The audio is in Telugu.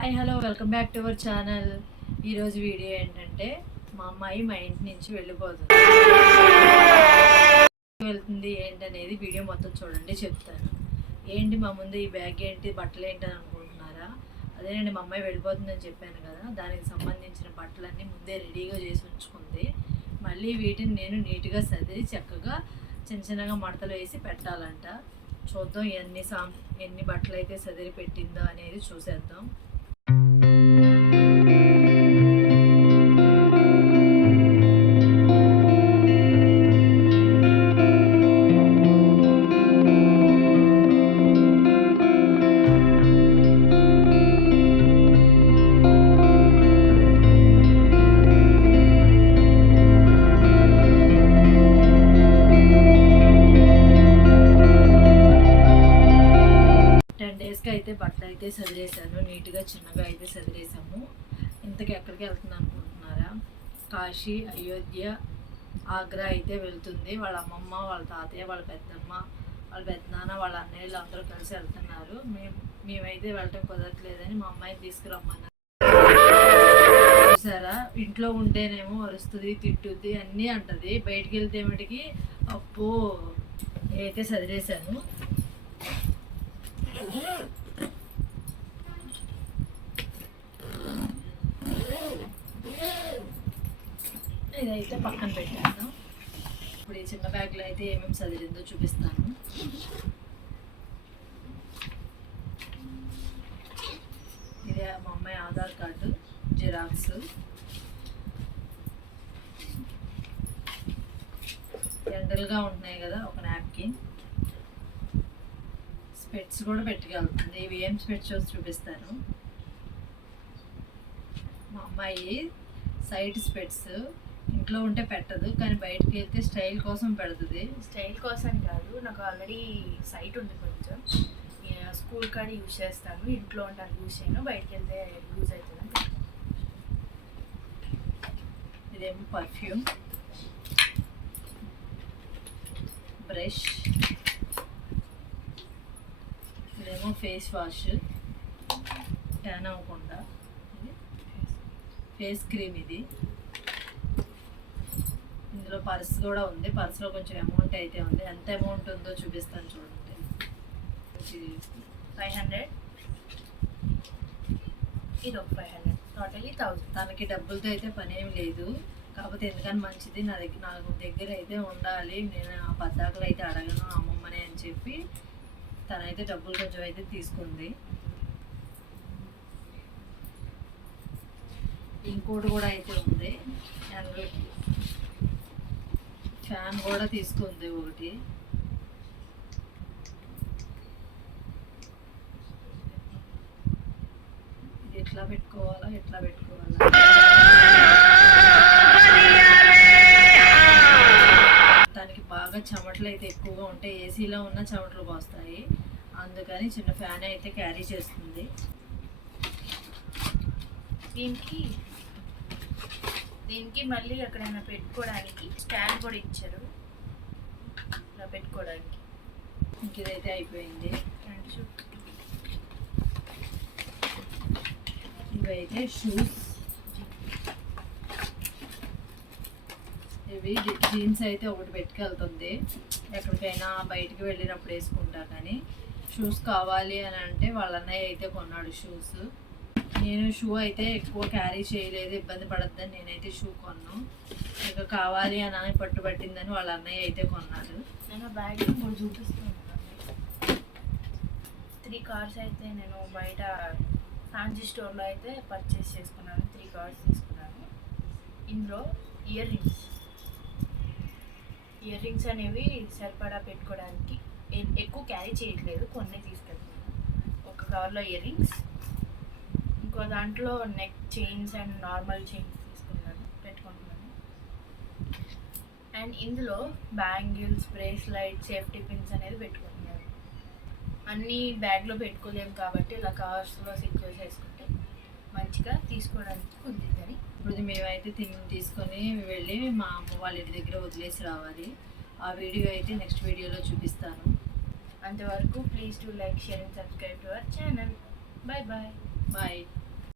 Hi hello welcome back to our channel ఈరోజు వీడియో ఏంటంటే మా అమ్మాయి మా ఇంటి నుంచి వెళ్ళిపోతుంది. వెళ్తుంది ఏంటనేది వీడియో మొత్తం చూడండి చెప్తాను. ఏంటి మా ముందు ఈ బ్యాగ్ ఏంటి బట్టలు ఏంటి అని అనుకుంటున్నారా? అదేనండి మా అమ్మాయి వెళ్ళిపోతుందని చెప్పాను కదా దానికి సంబంధించిన బట్టలన్నీ ముందే రెడీగా చేసి ఉంచుకుంది. మళ్ళీ వీటిని నేను నీట్గా సర్ది చక్కగా చిన్న చిన్నగా మడతలు వేసి పెట్టాలంట. చూద్దాం ఎన్ని సా ఎన్ని బట్టలు అయితే సదిరి పెట్టిందో అనేది చూసేద్దాం. డేస్కి అయితే బట్టలు అయితే సదిరేసాను. నీట్గా చిన్నగా అయితే సదిరేసాము. ఇంతకు ఎక్కడికి వెళ్తుంది అనుకుంటున్నారా? కాశీ అయోధ్య ఆగ్రా అయితే వెళ్తుంది. వాళ్ళ అమ్మమ్మ వాళ్ళ తాతయ్య వాళ్ళ పెద్దమ్మ వాళ్ళ పెద్దనాన్న వాళ్ళ అన్నయ్యలు అందరూ కలిసి వెళ్తున్నారు. మేము మేమైతే వెళ్ళటం కుదరట్లేదని మా అమ్మాయిని తీసుకురమ్మన్నారు. చూసారా? ఇంట్లో ఉంటేనేమో అరుస్తుంది తిట్టుద్ది అన్నీ అంటది. బయటికి వెళ్తే మటుకి అప్పు అయితే సదిరేశాను ఇదైతే పక్కన పెట్టాను. ఇప్పుడు ఈ చిన్న బ్యాగ్లో అయితే ఏమేమి చదివిందో చూపిస్తాను. ఇదే మా అమ్మాయి ఆధార్ కార్డు జిరాక్స్. ఎండలుగా ఉంటున్నాయి కదా ఒక నాప్కిన్ స్పెట్స్ కూడా పెట్టుకెళ్తుంది ఇవి ఏం స్పెట్స్ చూపిస్తాను మా అమ్మాయి సైడ్ స్పెట్స్ ఇంట్లో ఉంటే పెట్టదు కానీ బయటకు వెళ్తే స్టైల్ కోసం పెడుతుంది. స్టైల్ కోసం కాదు నాకు ఆల్రెడీ సైట్ ఉంది కొంచెం. స్కూల్ కాడ యూజ్ చేస్తాను ఇంట్లో ఉంటాను యూజ్ చేయను బయటికి వెళ్తే యూజ్ అవుతుంది ఇదేమో పర్ఫ్యూమ్? బ్రష్ ఇదేమో ఫేస్ వాష్. ట్యాన్ అవ్వకుండా. ఫేస్ క్రీమ్ ఇది. ఇందులో పర్స్ కూడా ఉంది. పర్స్లో కొంచెం అమౌంట్ అయితే ఉంది. ఎంత అమౌంట్ ఉందో చూపిస్తాను చూడండి. ఫైవ్ హండ్రెడ్ ఇది ఒక ఫైవ్ హండ్రెడ్ టోటలీ థౌజండ్ తనకి డబ్బులతో అయితే పని ఏమి లేదు. కాకపోతే ఎందుకని మంచిది? నా దగ్గర నాకు దగ్గర అయితే ఉండాలి. నేను ఆ పద్దాకులు అయితే అడగను అమ్మమ్మనే అని చెప్పి తనైతే డబ్బులు కొంచెం అయితే తీసుకుంది. ఇంకోటి కూడా అయితే ఉంది. అందులో ఫ్యాన్ కూడా తీసుకుంది ఒకటి. ఇది ఎట్లా పెట్టుకోవాలా ఎట్లా పెట్టుకోవాలా. చెమటలు అయితే ఎక్కువగా ఉంటాయి ఏసీలో ఉన్న చెమటలు పోస్తాయి. అందుకని చిన్న ఫ్యాన్ అయితే క్యారీ చేస్తుంది. దీనికి దీనికి మళ్ళీ ఎక్కడైనా పెట్టుకోవడానికి స్టాండ్ కూడా ఇచ్చారు. ఇలా పెట్టుకోవడానికి. ఇంక ఇదైతే అయిపోయింది. చుట్టూ ఇవైతే షూస్. ఇవి జీన్స్ అయితే ఒకటి పెట్టుకెళ్తుంది. ఎక్కడికైనా బయటికి వెళ్ళినప్పుడు వేసుకుంటా కానీ షూస్ కావాలి అని అంటే వాళ్ళ అన్నయ్య అయితే కొన్నాడు షూస్. నేను షూ అయితే ఎక్కువ క్యారీ చేయలేదు ఇబ్బంది పడద్దని నేనైతే షూ కొన్నాను ఇక కావాలి అని పట్టు పట్టిందని వాళ్ళ అన్నయ్య అయితే కొన్నాడు. నేను ఆ బ్యాగ్ మూడు చూపిస్తున్నాను త్రీ కార్స్ అయితే నేను బయట ఫ్యాన్సీ స్టోర్లో అయితే పర్చేస్ చేసుకున్నాను. త్రీ కార్స్ తీసుకున్నాను. ఇందులో ఇయర్ రింగ్స్. ఇయర్ రింగ్స్ అనేవి సరిపడా పెట్టుకోవడానికి ఎక్కువ క్యారీ చేయట్లేదు కొన్ని తీసుకెళ్తున్నాను. ఒక కవర్లో ఇయర్ రింగ్స్ ఇంకో దాంట్లో neck chains and normal chains తీసుకున్నాను పెట్టుకుంటున్నాను. అండ్ ఇందులో బ్యాంగిల్స్ బ్రేస్లైట్ సేఫ్టీ పిన్స్ అనేది పెట్టుకుంటున్నాను. అన్నీ బ్యాగ్లో పెట్టుకోలేము కాబట్టి ఇలా కవర్స్లో సెక్యూర్ చేసుకుంటే మంచిగా తీసుకోవడానికి కుదిరిద్దని ఇప్పుడు మేమైతే తిని తీసుకొని వెళ్ళి మా అమ్మ వాళ్ళ ఇంటి దగ్గర వదిలేసి రావాలి. ఆ వీడియో అయితే నెక్స్ట్ వీడియోలో చూపిస్తాను. అంతవరకు please to like share and subscribe to our channel bye bye bye